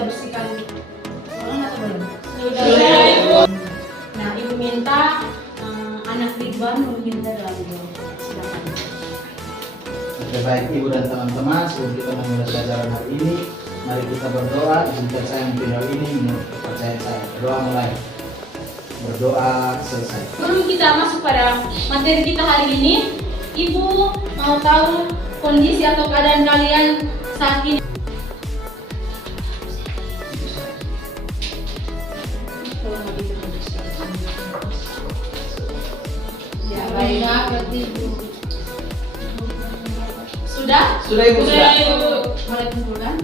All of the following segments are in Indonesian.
sudah bersihkan ruangan atau belum? Sudah. Nah, Ibu minta anak Ridwan meminta doa dulu. Silakan. Oke, baik Ibu dan teman-teman, sebelum kita memulai pelajaran hari ini, mari kita berdoa. Izinkan saya video ini menurut kepercayaan saya. Berdoa mulai. Berdoa selesai. Sebelum kita masuk pada materi kita hari ini, Ibu mau tahu kondisi atau keadaan kalian saat ini. Ya, baik. Sudah? Sudah Ibu, sudah. Mulai kumpulkan.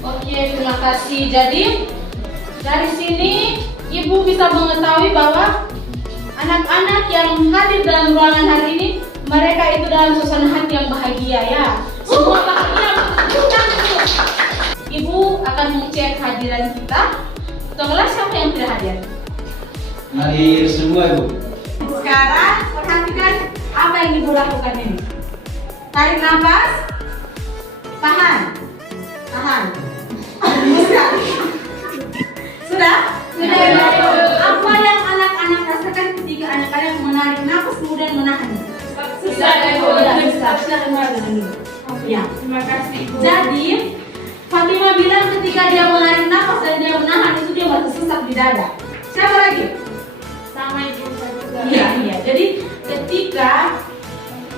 Oke, terima kasih. Jadi dari sini Ibu bisa mengetahui bahwa anak-anak yang hadir dalam ruangan hari ini, mereka itu dalam suasana hati yang bahagia ya. Semua bahagia. Ibu akan mengecek hadiran kita. Tolonglah siapa yang tidak hadir. Hadir semua Ibu. Sekarang perhatikan apa yang Ibu lakukan ini. Tarik nafas. Tahan. Tahan. Sudah? Apa yang anak-anak rasakan ketika anak-anak menarik nafas kemudian menahan? Susah, Ibu. Silakan mulai dengan dulu. Ya. Terima kasih, Ibu. Jadi Fatima bilang ketika dia menarik nafas dan dia menahan itu dia merasa sesak di dada. Siapa lagi? Sama Ibu saya. Iya. Jadi ketika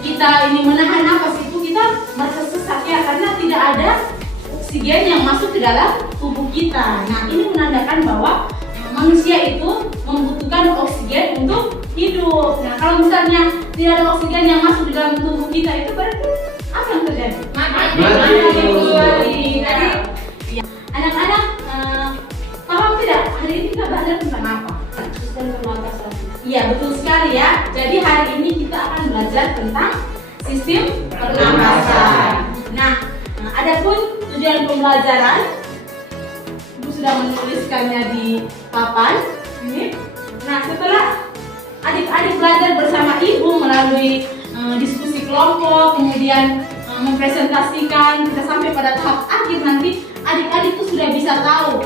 kita ini menahan nafas itu kita merasa sesak ya, karena tidak ada oksigen yang masuk ke dalam tubuh kita. Nah, ini menandakan bahwa manusia itu membutuhkan oksigen untuk hidup. Nah, kalau misalnya tidak ada oksigen yang masuk di dalam tubuh kita, itu berarti apa yang terjadi? Mati. Jadi, ya. Anak-anak paham tidak? Hari ini kita belajar tentang apa? Sistem pernapasan. Iya, betul sekali ya. Jadi hari ini kita akan belajar tentang sistem pernapasan. Nah, adapun tujuan pembelajaran, Ibu sudah menuliskannya di papan ini. Nah, setelah adik-adik belajar bersama Ibu melalui diskusi kelompok, kemudian mempresentasikan, kita sampai pada tahap akhir nanti adik-adik itu sudah bisa tahu,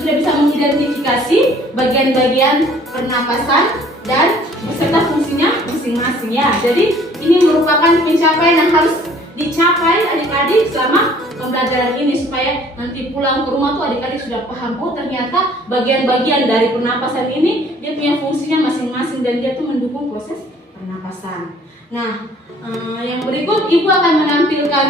sudah bisa mengidentifikasi bagian-bagian pernapasan dan beserta fungsinya masing-masing ya. Jadi ini merupakan pencapaian yang harus dicapai adik-adik selama pembelajaran ini supaya nanti pulang ke rumah tuh adik-adik sudah paham, oh ternyata bagian-bagian dari pernapasan ini dia punya fungsinya masing-masing dan dia tuh mendukung proses pernapasan. Nah, yang berikut Ibu akan menampilkan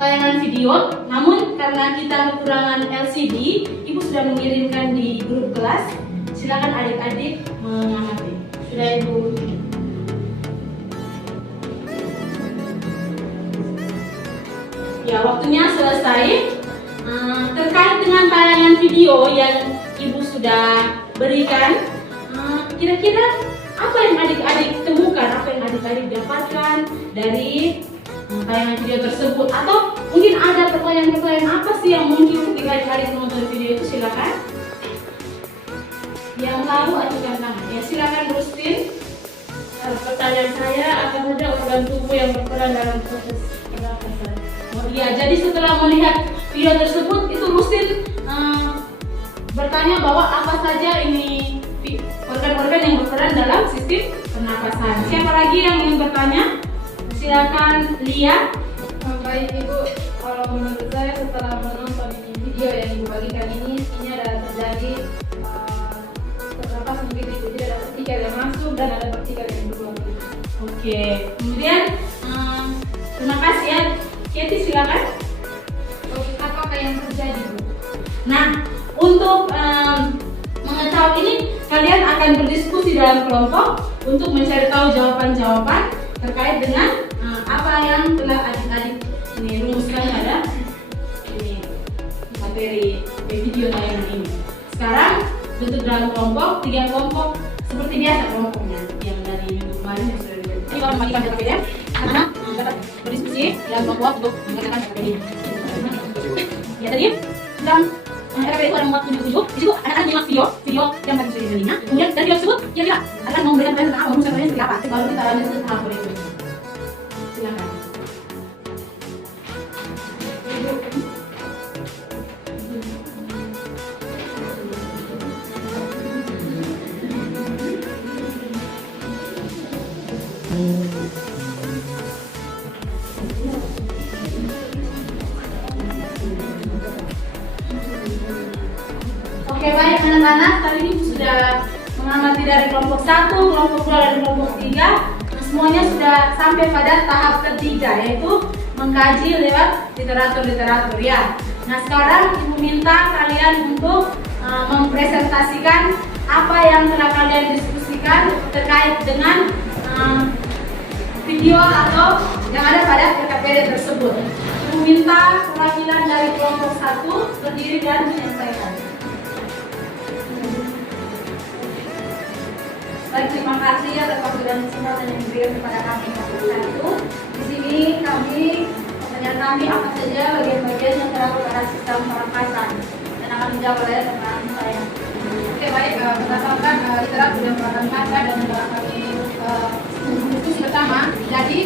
tayangan video, namun karena kita kekurangan LCD, Ibu sudah mengirimkan di grup kelas. Silakan adik-adik mengamati. Sudah Ibu? Ya, waktunya selesai. Terkait dengan tayangan video yang Ibu sudah berikan, kira-kira apa yang adik-adik temukan, apa yang adik-adik dapatkan dari tayangan video tersebut? Atau mungkin ada pertanyaan-pertanyaan apa sih yang mungkin ketika adik-adik menonton video itu? Silakan. Yang lalu ajukan tangan. Ya, silakan Rustin. Pertanyaan saya, apa saja organ tubuh yang berperan dalam proses pernapasan? Oh iya, jadi setelah melihat video tersebut itu Rustin bertanya bahwa apa saja ini organ-organ yang berperan dalam sistem pernapasan. Siapa lagi yang ingin bertanya? Silakan Lia. Baik Ibu, kalau menurut saya setelah menonton ini video yang Ibu bagikan ini ada terjadi pernapasan begitu. Jadi ada partikel yang masuk dan ada partikel yang keluar. Oke, kemudian terima kasih ya. Katie silakan. Apa yang terjadi, Bu? Nah, untuk mengetahui ini kalian akan berdiskusi dalam kelompok untuk mencari tahu jawaban-jawaban terkait dengan apa yang telah adik-adik ini rumuskan pada ini materi video tayangan ini. Sekarang bentuk dalam kelompok, 3 kelompok seperti biasa kelompoknya yang dari minggu kemarin yang sudah diberikan. Ini kalau membagikan data PDF, anak dapat berdiskusi dalam kelompok untuk mengerjakan data ini. Ya tadi sedang RPP itu ada muat 77. Di situ anak-anak menyimak video yang tadi sudah dibelinya. Kemudian dari video tersebut kira-kira akan memberikan pelajaran tentang apa, rumus RPP seperti apa. Baru kita lanjut ke tahap berikutnya. Silakan. Oke, baik anak-anak, kali ini sudah mengamati dari kelompok 1, kelompok 2, dan kelompok 3. Semuanya sudah sampai pada tahap ketiga, yaitu mengkaji lewat literatur ya. Nah, sekarang Ibu minta kalian untuk mempresentasikan apa yang telah kalian diskusikan terkait dengan video atau yang ada pada PKPD tersebut. Ibu minta perwakilan dari kelompok 1 berdiri dan menyampaikan. Baik, terima kasih atas waktu dan kesempatan yang diberikan kepada kami kelompok 1. Di sini pertanyaan kami apa saja bagian-bagian yang terdapat pada sistem pernapasan dan akan menjawab oleh teman saya. Oke, baik, berdasarkan literatur dan pernapasan dan telah kami diskusi bersama. Jadi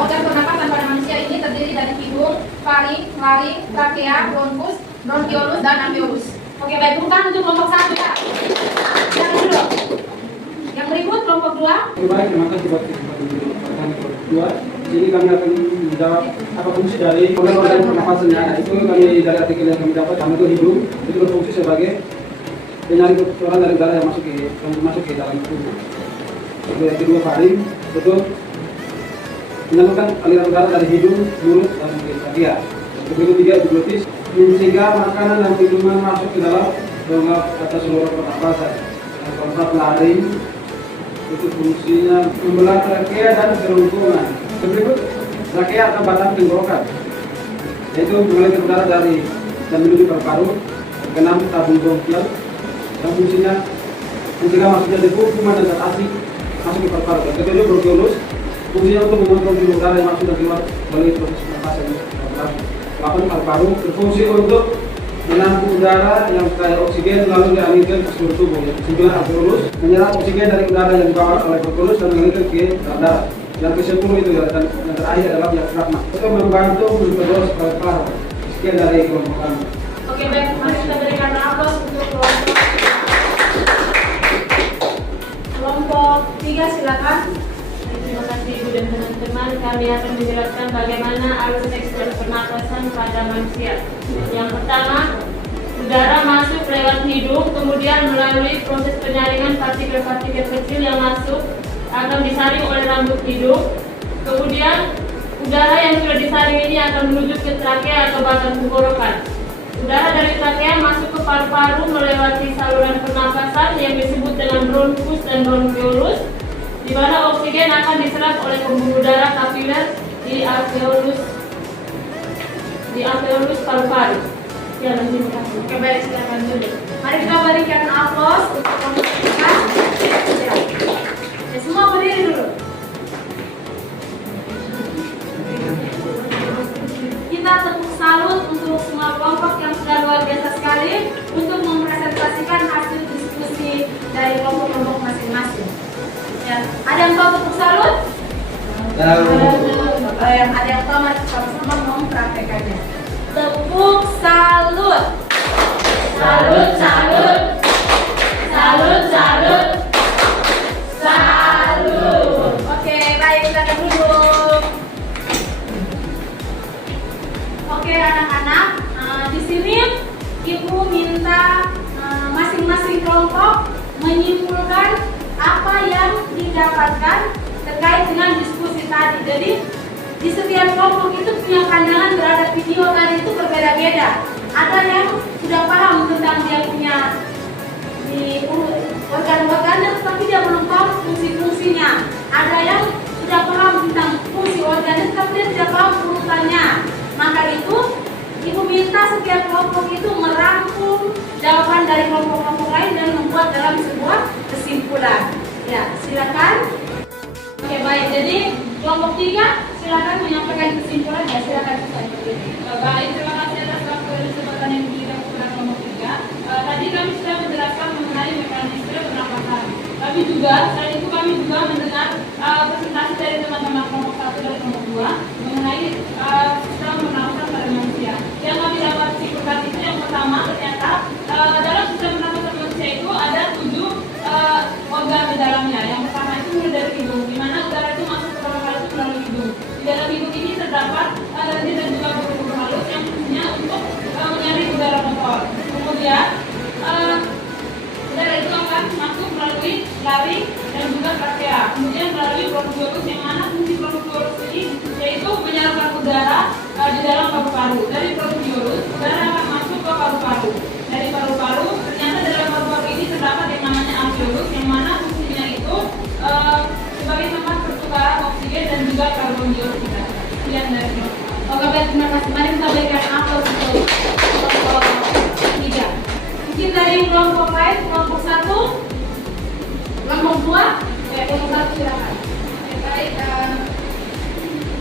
organ pernapasan pada manusia ini terdiri dari hidung, faring, laring, trakea, bronkus, bronkiolus dan alveolus. Oke, baik, bukan untuk kelompok 1 ya. Yang dulu. Yang berikut kelompok 2. Oke, baik, terima kasih buat pertanyaan kelompok 2. Jadi kami akan menjawab apa fungsi dari organ-organ pernapasan yang ada. Itu kami dari artikel yang kami dapat, itu hidung itu berfungsi sebagai penyaring kotoran dari udara yang masuk ke dalam tubuh. Kemudian yang kedua faring, itu menyalurkan aliran udara dari hidung, mulut, dan trachea. Yang ketiga epiglotis, mencegah makanan dan minuman masuk ke dalam rongga atas saluran pernapasan. Yang keempat laring, itu fungsinya membelah trakea dan kerongkongan. Berikut trakea atau batang tenggorokan, yaitu mengalirkan udara dari dan menuju paru-paru. Keenam tabung bronkial, yang fungsinya mencegah masuknya debu, kuman dan zat asing masuk ke paru-paru. Yang ketujuh bronkiolus, fungsinya untuk mengontrol jumlah udara yang masuk dan keluar melalui proses pernapasan paru-paru. Delapan paru-paru berfungsi untuk menampung udara yang kaya oksigen lalu dialirkan ke seluruh tubuh. Yang ke-9 alveolus menyerap oksigen dari udara yang dibawa oleh alveolus dan mengalirkan ke darah. Yang ke-10 itu dan yang terakhir adalah diafragma. Itu membantu memperluas paru-paru. Sekian dari kelompok kami. Oke, baik, mari kita berikan aplaus untuk kelompok 3, silakan. Terima kasih Ibu dan teman-teman. Kami akan menjelaskan bagaimana alur seksual pernapasan pada manusia. Yang pertama, udara masuk lewat hidung, kemudian melalui proses penyaringan partikel-partikel kecil yang masuk akan disaring oleh rambut hidung. Kemudian udara yang sudah disaring ini akan menuju ke trakea atau batang tenggorokan. Udara dari trakea masuk ke paru-paru melewati saluran pernapasan yang disebut dengan bronkus dan bronkiolus, di mana oksigen akan diserap oleh pembuluh darah kapiler di alveolus paru-paru. Ya, terima kasih. Oke, baik, silakan dulu. Mari kita berikan aplaus untuk kelompok 3. Ya, semua berdiri dulu. Kita tepuk salut untuk semua kelompok yang sudah luar biasa sekali untuk mempresentasikan hasil diskusi dari kelompok-kelompok masing-masing. Ya, ada yang tahu tepuk salut? Yang ada yang tahu, mari sama-sama mempraktekannya. Tepuk salut. Salut, salut. Salut, salut. Salut. Oke, baik, silakan duduk. Oke, anak-anak, di sini Ibu minta masing-masing kelompok menyimpulkan apa yang didapatkan terkait dengan diskusi tadi. Jadi di setiap kelompok itu punya pandangan terhadap video tadi itu berbeda-beda. Ada yang sudah paham tentang dia punya di organ-organnya, tetapi dia belum tahu fungsi-fungsinya. Ada yang sudah paham tentang fungsi organnya, tetapi dia tidak paham urutannya. Maka itu Ibu minta setiap kelompok itu merangkum jawaban dari kelompok-kelompok lain dan membuat dalam sebuah kesimpulan. Ya, silakan. Oke, baik. Jadi kelompok 3 silakan menyampaikan kesimpulan. Ya, silakan. Baik, terima kasih atas waktu dan kesempatan yang diberikan kepada kelompok 3. tadi kami sudah menjelaskan mengenai mekanisme pernapasan. Tapi juga selain itu kami juga mendengar presentasi dari teman-teman kelompok 1 dan kelompok 2 mengenai sistem pernapasan pada manusia. Yang kami dapat simpulkan itu yang pertama, ternyata dalam sistem pernapasan manusia itu ada 7 organ di dalamnya. Yang pertama itu mulai dari hidung, di mana udara itu masuk pertama kali itu melalui hidung. Di dalam hidung ini terdapat lendir dan juga bulu-bulu halus yang fungsinya untuk menyaring udara kotor. Kemudian udara itu akan masuk melalui laring dan juga trakea. Kemudian melalui bronkiolus, yang mana fungsi bronkiolus ini yaitu menyalurkan udara di dalam paru-paru. Dari bronkiolus udara akan masuk ke paru-paru. Dari paru-paru ternyata dalam paru-paru ini terdapat yang namanya alveolus, yang mana fungsinya itu sebagai tempat pertukaran oksigen dan juga karbon dioksida. Sekian dari saya. Oke, baik, terima kasih. Mari kita berikan aplaus untuk kelompok 3. Mungkin dari kelompok lain, kelompok 1, kelompok 2, ya, kelompok 1 silakan. Baik,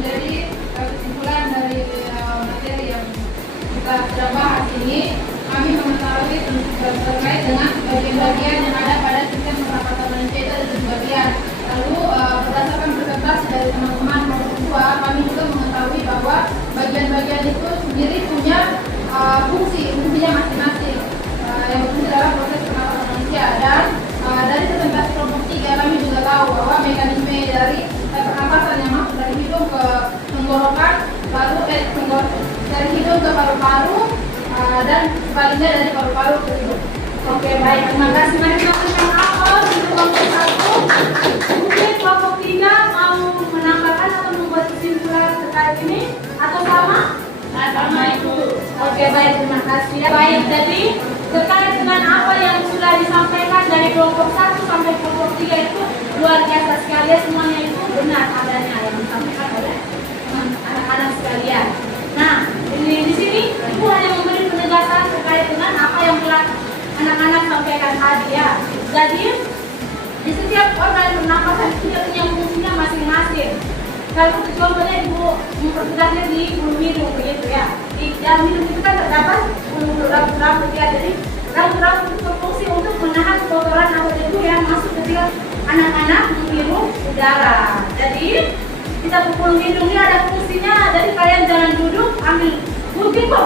dari kesimpulan dari materi yang kita sudah bahas ini, kami mengetahui terkait dengan bagian-bagian yang ada pada sistem pernapasan manusia itu ada 7 bagian. Lalu berdasarkan presentasi dari teman-teman kelompok 2, kami juga mengetahui bahwa bagian-bagian itu sendiri punya fungsinya masing-masing yang berfungsi dalam proses pernapasan manusia. Dan dari presentasi kelompok 3 kami juga tahu bahwa mekanisme dari pernapasan yang masuk dari hidung ke tenggorokan, lalu dari hidung ke paru-paru, dan sebaliknya dari paru-paru ke hidung. Oke, baik, terima kasih. Mari kita berikan aplaus untuk kelompok 1. Mungkin kelompok 3 mau menambahkan atau membuat kesimpulan terkait ini atau sama? Sama Ibu. Oke, baik, terima kasih. Baik, jadi terkait dengan apa yang sudah disampaikan dari kelompok 1 sampai kelompok 3 itu luar biasa sekali, semuanya itu benar adanya yang disampaikan oleh anak-anak sekalian. Nah, di sini Ibu hanya memberi penegasan terkait dengan apa yang telah anak-anak sampaikan tadi ya. Jadi di setiap organ pernapasan itu punya fungsinya masing-masing. Kalau contohnya Ibu mempertegasnya di bulu hidung begitu ya. Di dalam hidung itu kan terdapat bulu rambut ya. Jadi rambut itu berfungsi untuk menahan kotoran atau debu yang masuk ketika anak-anak menghirup udara. Jadi kita pukul hidung ini ada fungsinya. Jadi kalian jangan duduk ambil gunting mau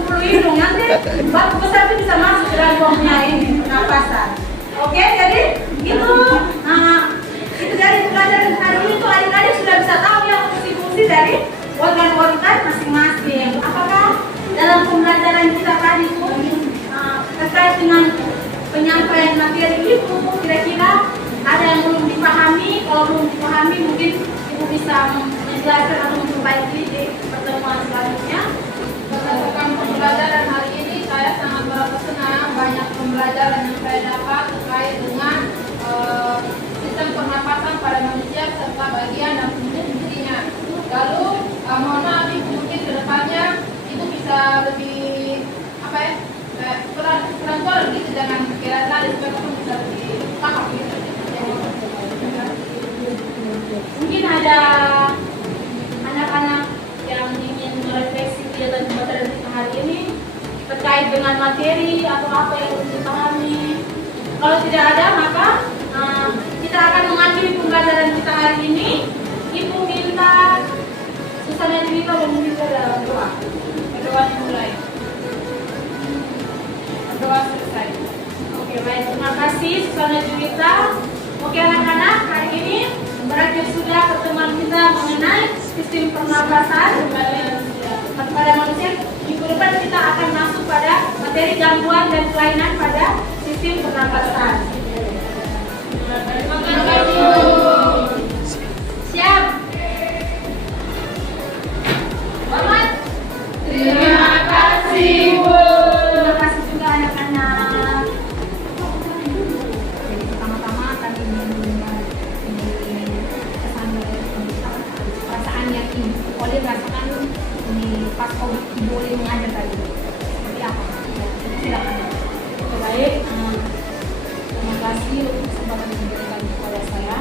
pukul hidung, nanti batu besar itu bisa masuk ke dalam buangnya ini pernapasan. Oke, jadi itu dari pelajaran hari ini tuh adik-adik sudah bisa tahu ya fungsi-fungsi dari organ-organ masing-masing. Apakah dalam pembelajaran kita tadi itu terkait dengan penyampaian materi itu kira-kira ada yang belum dipahami? Kalau belum dipahami mungkin Ibu bisa menjelaskan atau memperbaiki di pertemuan selanjutnya. Berdasarkan pembelajaran hari ini, saya sangat merasa senang banyak pembelajaran yang saya dapat terkait dengan sistem pernapasan pada manusia serta bagian dan fungsi-fungsinya. Lalu mohon maaf Ibu, mungkin kedepannya itu bisa lebih pelan-pelan gitu, jangan kira-kira supaya kamu bisa lebih paham gitu. Mungkin ada anak-anak yang ingin merefleksi kegiatan pembelajaran kita hari ini terkait dengan materi atau apa yang harus dipahami. Kalau tidak ada, maka kita akan mengakhiri pembelajaran kita hari ini. Ibu minta Susana Juwita meminta dalam doa. Berdoa dimulai. Berdoa selesai. Oke, baik, terima kasih Susana Juwita. Oke anak-anak, hari ini berakhir sudah pertemuan kita mengenai sistem pernapasan pada manusia. Minggu depan kita akan masuk pada materi gangguan dan kelainan pada sistem pernapasan. Terima Terima kasih. Siap. Hormat. Terima kasih, Bu. Terima kasih juga anak-anak. Jadi pertama-tama kami mendengar ini kesan dari pemerintah, perasaan yakin. Oleh merasakan ini pas COVID boleh mengajar tadi. Seperti apa? Silakan. Baik. Terima kasih untuk kesempatan yang diberikan kepada saya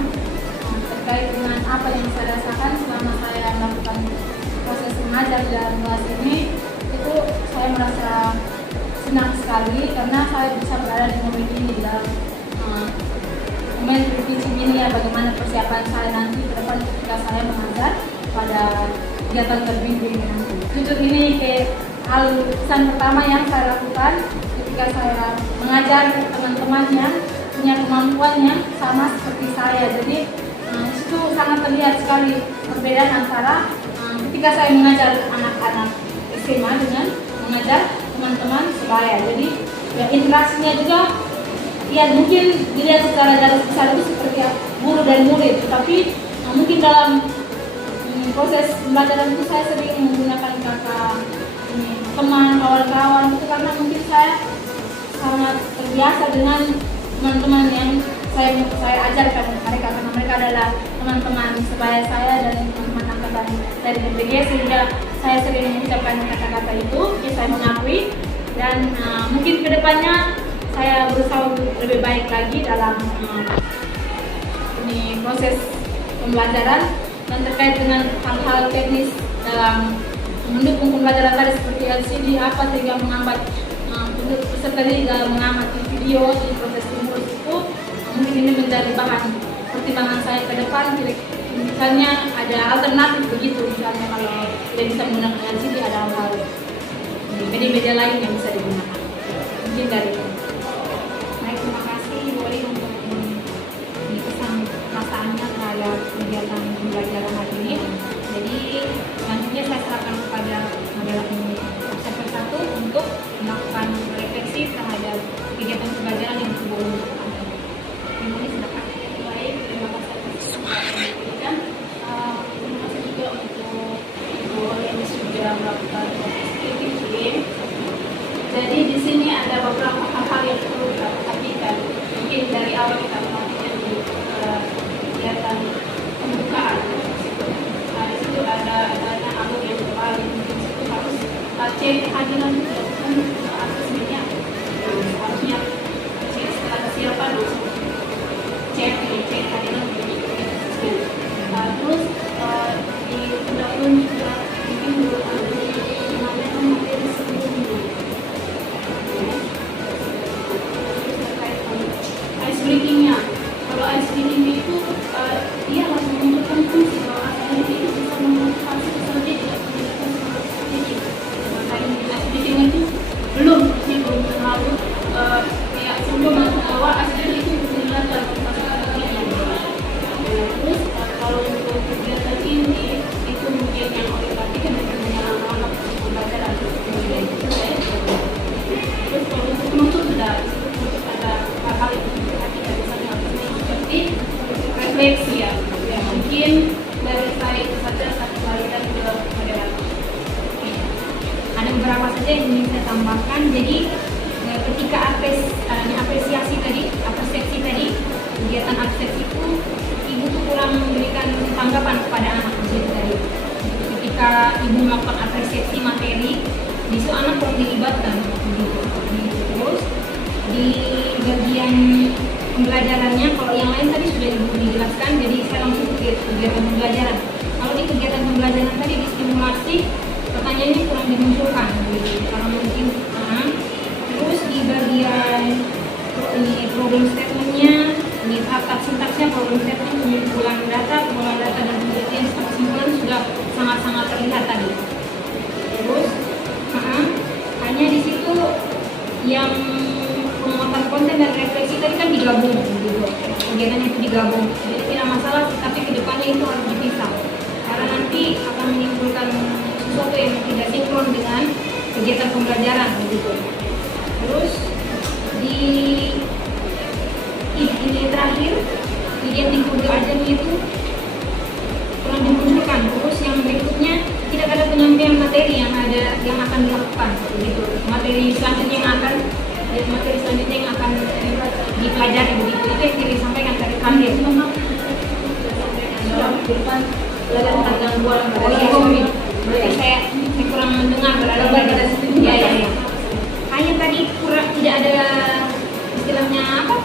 terkait dengan apa yang saya rasakan selama saya melakukan proses mengajar dan kelas ini. Itu saya merasa senang sekali. sekali karena saya bisa berada di momen ini dalam momen teaching ini ya, bagaimana persiapan saya nanti ke depan ketika saya mengajar pada kegiatan terbimbing nanti. Jujur ini kayak alasan pertama yang saya lakukan ketika saya mengajar teman-teman yang punya kemampuan yang sama seperti saya. Jadi itu sangat terlihat sekali perbedaan antara ketika saya mengajar anak-anak SMA dengan mengajar teman-teman sebaya. Jadi ya, interaksinya juga ya mungkin dilihat secara garis besar itu seperti guru dan murid, tetapi mungkin dalam proses pembelajaran itu saya sering menggunakan kata teman, kawan-kawan itu karena mungkin saya sangat terbiasa dengan teman-teman yang saya ajarkan mereka, karena mereka adalah teman-teman sebaya saya dan teman-teman angkatan dari MPG, sehingga saya sering mengucapkan kata-kata itu. Ya, saya mengakui dan mungkin kedepannya saya berusaha untuk lebih baik lagi dalam ini proses pembelajaran dan terkait dengan hal-hal teknis dalam mendukung pembelajaran tadi seperti LCD apa sehingga menghambat peserta didik dalam mengamati video di proses timur itu. Mungkin ini menjadi bahan pertimbangan saya ke depan. Misalnya ada alternatif begitu, misalnya kalau tidak bisa menggunakan LCD ada hal-hal media-media lain yang bisa digunakan. Mungkin dari itu. Baik, terima kasih Bu Oli untuk pesan perasaannya terhadap kegiatan pembelajaran hari ini. Jadi selanjutnya saya serahkan kepada model observer 1 untuk melakukan refleksi terhadap kegiatan pembelajaran yang Bu Oli lakukan. Terima kasih, silakan. Baik, terima kasih atas penjelasan. Terima kasih juga untuk Bu Oli yang sudah melakukan teaching. Jadi di sini ada beberapa hal-hal yang perlu kita perhatikan. Mungkin dari awal kita perhatikan di kegiatan pembukaan. Di situ ada abu yang paling mungkin situ harus cek kehadiran dilakukan atas media. Harusnya setelah kesiapan cek kehadiran. Terus di pendahuluan juga mungkin dulu ada materi sebelumnya. Ice breaking-nya, kalau ice breaking itu dia harus menunjukkan fungsi bahwa ice itu bisa memotivasi peserta tidak menunjukkan strategi. Makanya ice breaking itu belum terlalu ya sebelum bahwa ice breaking itu belajar terus kalau untuk kegiatan ini itu mungkin yang orientasikan dengan anak-anak pembelajaran terus kalau untuk penutup sudah ada hal-hal yang diperhatikan misalnya seperti refleksi ya mungkin dari saya itu saja satu kalian ke moderator. Ada beberapa saja yang ingin saya tambahkan. Jadi ketika apresiasi tadi kegiatan apresiasi itu ibu tuh kurang memberikan tanggapan kepada anak jadi tadi. Ketika ibu melakukan apresiasi materi di situ anak kurang dilibatkan begitu. Terus di bagian pembelajarannya, kalau yang lain tadi sudah ibu dijelaskan, jadi saya langsung ke kegiatan pembelajaran. Kalau di kegiatan pembelajaran tadi di stimulasi pertanyaan ini kurang dimunculkan, gitu. Karena mungkin terus di bagian ini problem statementnya, ini tahap sintaksnya problem statement, pengumpulan data dan penelitian kesimpulan sudah sangat-sangat terlihat tadi. Terus hanya di situ yang penguatan konten dan refleksi tadi kan digabung gitu. Kegiatan itu digabung. Jadi tidak masalah, tapi kedepannya itu harus dipisah. Karena nanti akan menimbulkan sesuatu yang tidak sinkron dengan kegiatan pembelajaran gitu. Terus di ini terakhir, kegiatan kode ajar itu kurang dimunculkan. Terus yang berikutnya tidak ada penyampaian materi yang akan dilakukan begitu. Materi selanjutnya yang akan dipelajari begitu. Itu yang tidak disampaikan dari terakhir. Belajar tentang gangguan ekonomi. Berarti saya kurang mendengar berada pada situ. Ya. Hanya tadi tidak ada istilahnya apa?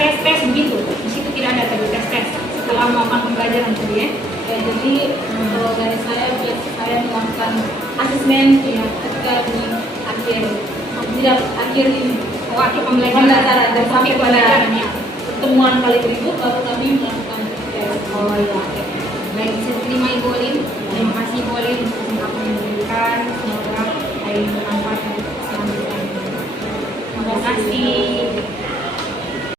Tes begitu. Di situ tidak ada tadi tes setelah melakukan pembelajaran tadi ya. Jadi kalau dari saya melakukan asesmen ya ketika di akhir tidak akhir ini. Waktu Pembelajaran dan sampai pada pembelajaran ya. pertemuan kali berikut baru kami melakukan tes. Oh iya. Oke. Baik, saya terima Ibu Olin. Terima kasih Ibu Olin untuk kesempatan yang diberikan. Semoga hari ini bermanfaat untuk selanjutnya. Terima kasih.